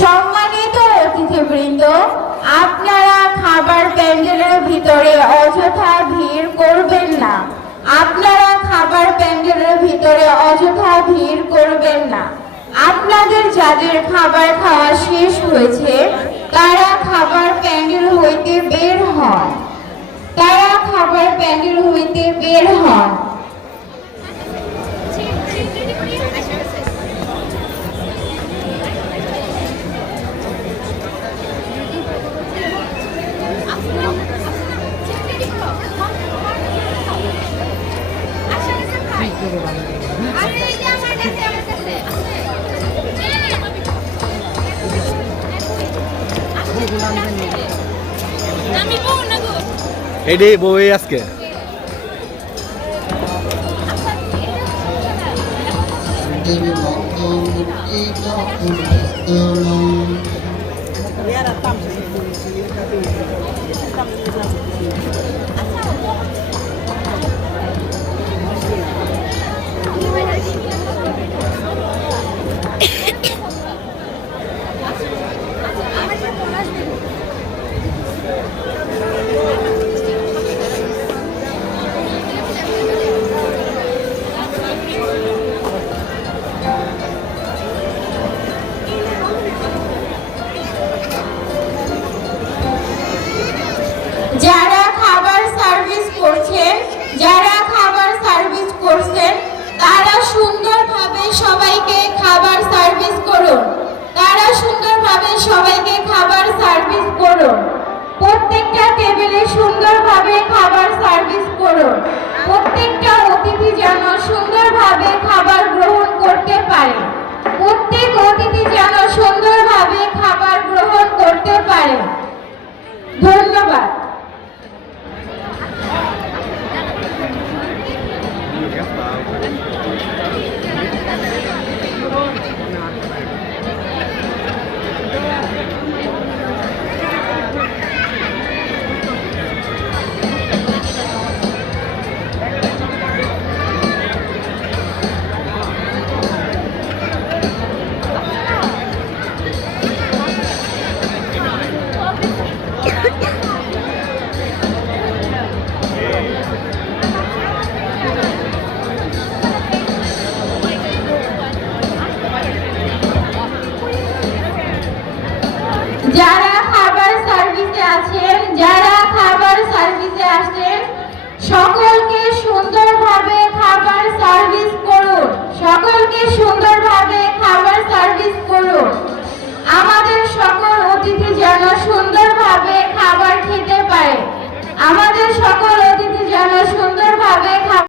সম্মানিত অতিথিবৃন্দ, আপনারা খাবার প্যান্ডেলের ভিতরে অযথা ভিড় করবেন না। আপনারা খাবার প্যান্ডেলের ভিতরে অযথা ভিড় করবেন না। আপনাদের যাদের খাবার খাওয়া শেষ হয়েছে তারা খাবার প্যান্ডেল হইতে বের হন। তারা খাবার প্যান্ডেল হইতে বের হন। এটাই বই আজকে যারা খাবার সার্ভিস করছেন তারা সুন্দরভাবে সবাইকে খাবার সার্ভিস করুন। প্রত্যেকটা টেবিলে সুন্দরভাবে খাবার সার্ভিস করুন। প্রত্যেকটা অতিথি যেন সুন্দরভাবে খাবার গ্রহণ করতে পারে। ধন্যবাদ। যারা খাবার সার্ভিসে আসছেন সকলকে সুন্দরভাবে খাবার সার্ভিস করুন।